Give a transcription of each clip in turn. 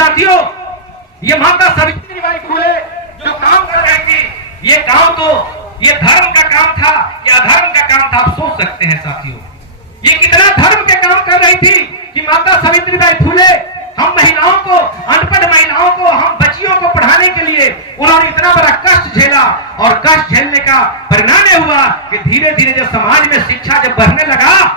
साथियों, ये माता सावित्रीबाई फुले जो काम कर रही थी, ये काम तो ये धर्म का काम था या अधर्म का काम था, आप सोच सकते हैं साथियों। ये कितना धर्म के काम कर रही थी कि माता सावित्रीबाई फुले हम महिलाओं को, अनपढ़ महिलाओं को, हम बच्चियों को पढ़ाने के लिए उन्होंने इतना बड़ा कष्ट झेला। और कष्ट झेलने का परिणाम यह हुआ कि धीरे धीरे जब समाज में शिक्षा जब बढ़ने लगा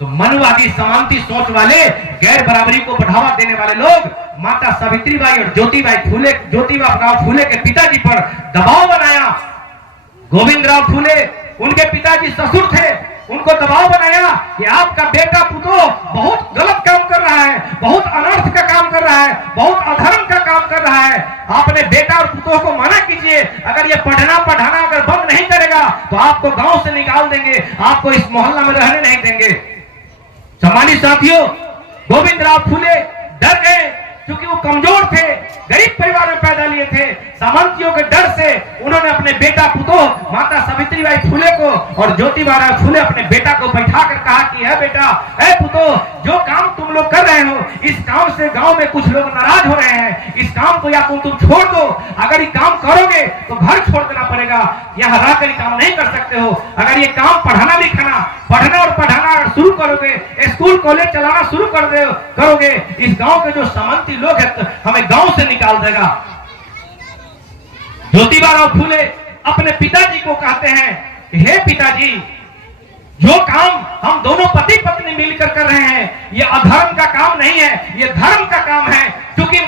तो मनुवादी समानती सोच वाले, गैर बराबरी को बढ़ावा देने वाले लोग माता सावित्रीबाई और ज्योतिबा फुले के पिताजी पर दबाव बनाया। गोविंदराव फुले उनके पिताजी ससुर थे, उनको दबाव बनाया कि आपका बेटा पुतो बहुत गलत काम कर रहा है, बहुत अनर्थ का काम कर रहा है, बहुत अधर्म का काम कर रहा है। आपने बेटा और पुतों को मना कीजिए, अगर ये पढ़ना पढ़ाना अगर बंद नहीं करेगा तो आपको गांव से निकाल देंगे, आपको इस मोहल्ला में रहने नहीं देंगे। सम्मानित साथियों, गोविंदराव फुले डर गए क्योंकि वो कमजोर थे, गरीब परिवार में पैदा लिए थे। सामंतियों के डर से उन्होंने अपने बेटा पुतों माता सावित्रीबाई फुले को और ज्योतिबा फुले अपने बेटा को बैठा कर कहा कि है बेटा, है पुतो, जो काम तुम लोग कर रहे हो इस काम से गांव में कुछ लोग नाराज हो रहे हैं, इस काम को या तुम छोड़ दो। अगर ये काम करोगे तो घर छोड़ देना पड़ेगा, यहाँ रहकर ये काम नहीं कर सकते हो। अगर ये काम पढ़ना और पढ़ाना शुरू करोगे, स्कूल कॉलेज चलाना शुरू करोगे, इस गांव के जो सामंती लोग हैं हमें गांव से निकाल देगा। ज्योतिबा फुले अपने पिताजी को कहते हैं, हे पिताजी, जो काम हम दोनों पति पत्नी मिलकर कर रहे हैं ये अधर्म का काम नहीं है, ये धर्म का काम है। क्योंकि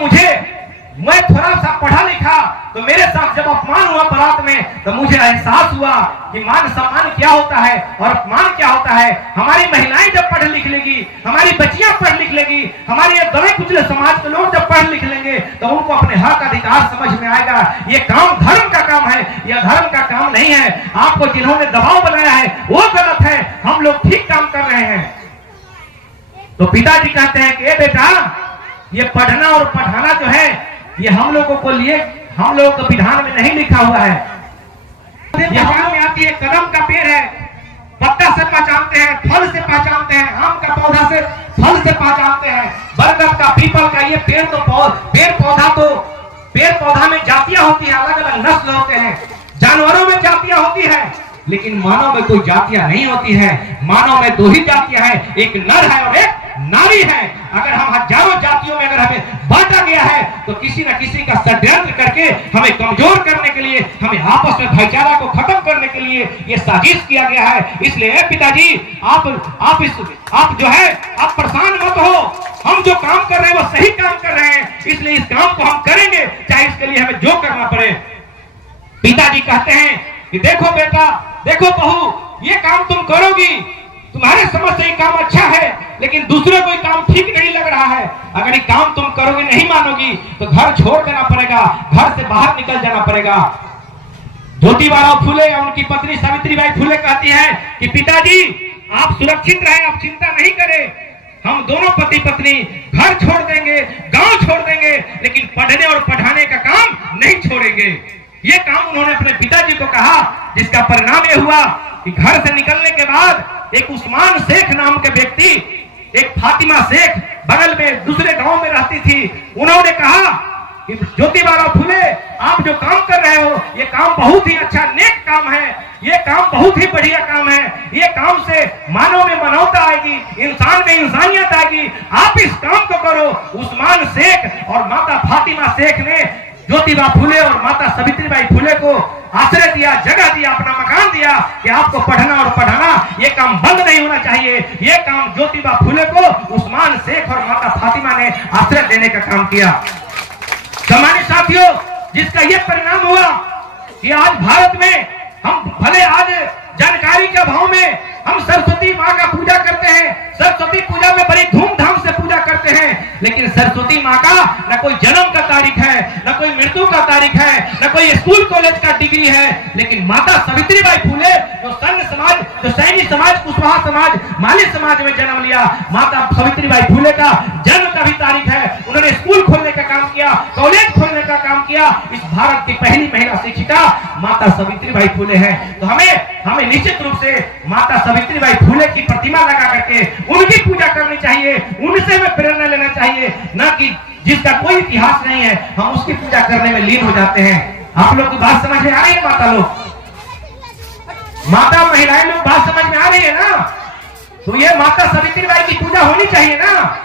मैं थोड़ा सा पढ़ा लिखा तो मेरे साथ जब अपमान हुआ बारात में तो मुझे एहसास हुआ कि मान सम्मान क्या होता है और अपमान क्या होता है। हमारी महिलाएं जब पढ़ लिख लेगी, हमारी बच्चियां पढ़ लिख लेगी, हमारे ये दबे कुचले समाज के लोग जब पढ़ लिख लेंगे तो उनको अपने हक अधिकार समझ में आएगा। ये काम धर्म का काम है, यह धर्म का काम नहीं है। आपको जिन्होंने दबाव बनाया है वो गलत है, हम लोग ठीक काम कर रहे हैं। तो पिताजी कहते हैं कि बेटा, ये पढ़ना और पढ़ाना जो है ये हम लोगों को विधान में नहीं लिखा हुआ है। यहाँ में आती है, कदम का पेड़ है, पत्ता से पहचानते हैं, फल से पहचानते हैं, आम का पौधा से फल से पहचानते हैं, बरगद का, पीपल का, ये पेड़ पौधा में जातियां होती है, अलग अलग नस्ल होते हैं। जानवरों में जातियां होती है लेकिन मानव में कोई जातियां नहीं होती है। मानव में दो ही जातियां हैं, एक नर है और एक नारी है। अगर हम हजारों जातियों में अगर हमें बांटा गया है तो किसी न किसी का षड्यंत्र करके हमें कमजोर करने के लिए, हमें आपस में भाईचारा को खत्म करने के लिए ये साजिश किया गया है। इसलिए पिताजी आप जो है आप परेशान मत हो, हम जो काम कर रहे हैं वो सही काम कर रहे हैं, इसलिए इस काम को हम करेंगे चाहे इसके लिए हमें जो करना पड़े। पिताजी कहते हैं कि देखो बेटा, देखो बहू, ये काम तुम करोगी, तुम्हारे समझ से ये काम अच्छा है लेकिन दूसरे को काम ठीक नहीं लग रहा है। अगर ये काम तुम करोगे, नहीं मानोगी तो घर छोड़ देना पड़ेगा, घर से बाहर निकल जाना पड़ेगा। ज्योतिबा फुले और उनकी पत्नी सावित्रीबाई फुले कहती है कि पिताजी आप सुरक्षित रहें, आप चिंता नहीं करें, हम दोनों पति पत्नी घर छोड़ देंगे, गांव छोड़ देंगे, लेकिन पढ़ने और पढ़ाने का काम नहीं छोड़ेंगे। ये काम उन्होंने अपने पिताजी को कहा, जिसका परिणाम यह हुआ कि घर से निकलने के बाद एक उस्मान शेख नाम के व्यक्ति, एक फातिमा शेख बगल में दूसरे गांव में रहती थी, उन्होंने कहा कि ज्योतिबा फुले आप जो काम कर रहे हो ये काम बहुत ही अच्छा नेक काम है, ये काम बहुत ही बढ़िया काम है, ये काम से मानव में मानवता आएगी, इंसान में इंसानियत आएगी, आप इस काम को करो। उस्मान शेख और माता फातिमा शेख ने ज्योतिबा फुले और माता सावित्रीबाई फुले को आश्रय दिया, जगह दिया, अपना मकान दिया कि आपको पढ़ना और पढ़ाना ये काम बंद नहीं होना चाहिए। ये काम ज्योतिबा फुले को उस्मान शेख और माता फातिमा ने आश्रय देने का काम किया। सम्मानित साथियों, जिसका ये परिणाम हुआ कि आज भारत में हम भले आज जानकारी के अभाव में हम सरस्वती माँ का पूजा करते हैं, सरस्वती पूजा में बड़ी धूमधाम से पूजा करते हैं, लेकिन सरस्वती माँ का न कोई जन्म का तारीख है, न कोई मृत्यु का तारीख है, न कोई स्कूल कॉलेज का डिग्री है। लेकिन माता सावित्रीबाई फुले जो सैन्य समाज, जो सैनी समाज, कुशवाहा समाज, माली समाज में जन्म लिया, माता सावित्रीबाई फुले का जन्म का भी तारीख है। उन्होंने स्कूल खोलने का काम किया, कॉलेज खोलने का काम किया। इस भारत की पहली महिला शिक्षिका माता सावित्रीबाई फुले है। तो हमें निश्चित रूप से माता सावित्रीबाई फुले की प्रतिमा लगा करके उनकी पूजा करनी चाहिए, उनसे हमें प्रेरणा लेना चाहिए, न कि जिसका कोई इतिहास नहीं है, हम उसकी पूजा करने में लीन हो जाते हैं। आप लोग की बात समझ में आ रही है? माता लोग, माता महिलाएं लोग, बात समझ में आ रही है ना? तो ये माता सावित्री बाई की पूजा होनी चाहिए ना।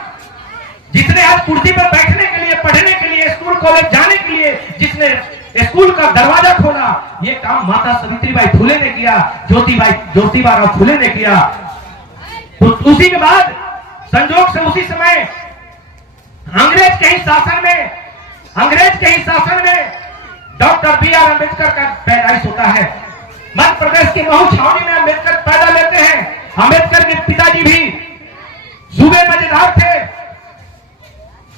जिसने आज कुर्सी पर बैठने के लिए, पढ़ने के लिए, स्कूल कॉलेज जाने के लिए जिसने स्कूल का दरवाजा खोला, ये काम माता सावित्री बाई फुले ने किया, ज्योतिबा राव फुले ने किया। तो उसी के बाद संजोग से उसी समय अंग्रेज के ही शासन में डॉक्टर B.R. अम्बेडकर का पैदाइश होता है। मध्य प्रदेश के महू छावनी में अम्बेडकर पैदा लेते हैं। अम्बेडकर के पिताजी भी सूबे मजेदार थे,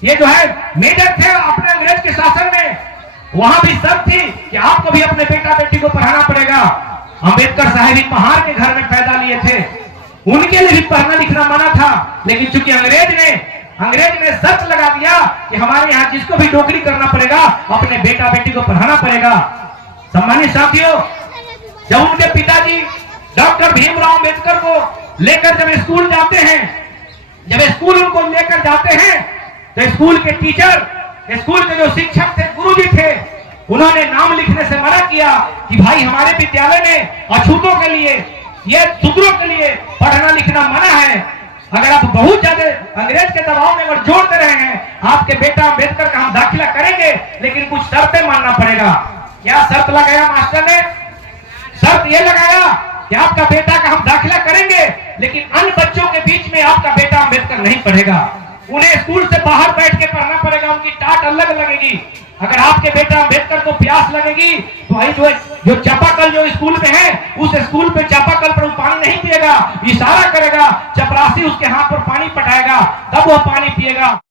ये जो है मेजर थे अपने अंग्रेज के शासन में। वहां भी शर्त थी कि आपको भी अपने बेटा बेटी को पढ़ाना पड़ेगा। अम्बेडकर साहब भी पहाड़ के घर में पैदा लिए थे, उनके लिए भी पढ़ना लिखना मना था। लेकिन चूंकि अंग्रेज ने शर्त लगा दिया कि हमारे यहाँ जिसको भी नौकरी करना पड़ेगा अपने बेटा बेटी को पढ़ाना पड़ेगा। सम्मानित साथियों, जब उनके पिताजी डॉक्टर भीमराव अम्बेडकर को लेकर जब स्कूल जाते हैं, जब स्कूल उनको लेकर जाते हैं, तो स्कूल के टीचर, स्कूल के जो शिक्षक थे, गुरुजी थे, उन्होंने नाम लिखने से मना किया कि भाई हमारे विद्यालय में अछूतों के लिए, ये शूद्रों के लिए पढ़ना लिखना मना है। अगर आप बहुत ज्यादा अंग्रेज के दबाव में अगर जोड़ दे रहे हैं, आपके बेटा अम्बेडकर का हम दाखिला करेंगे, लेकिन कुछ शर्तें मानना पड़ेगा। क्या शर्त लगाया मास्टर ने? शर्त यह लगाया कि आपका बेटा का हम दाखिला करेंगे, लेकिन अन्य बच्चों के बीच में आपका बेटा अम्बेडकर नहीं पढ़ेगा। उन्हें स्कूल से बाहर बैठ के पढ़ना पड़ेगा, उनकी टाट अलग लगेगी। अगर आपके बेटा अम्बेडकर को प्यास लगेगी तो भाई जो चापाकल जो स्कूल में है, उस स्कूल पे चापाकल पर वो पानी नहीं पिएगा, इशारा करेगा, चपरासी उसके हाथ पर पानी पटाएगा, तब वो पानी पिएगा।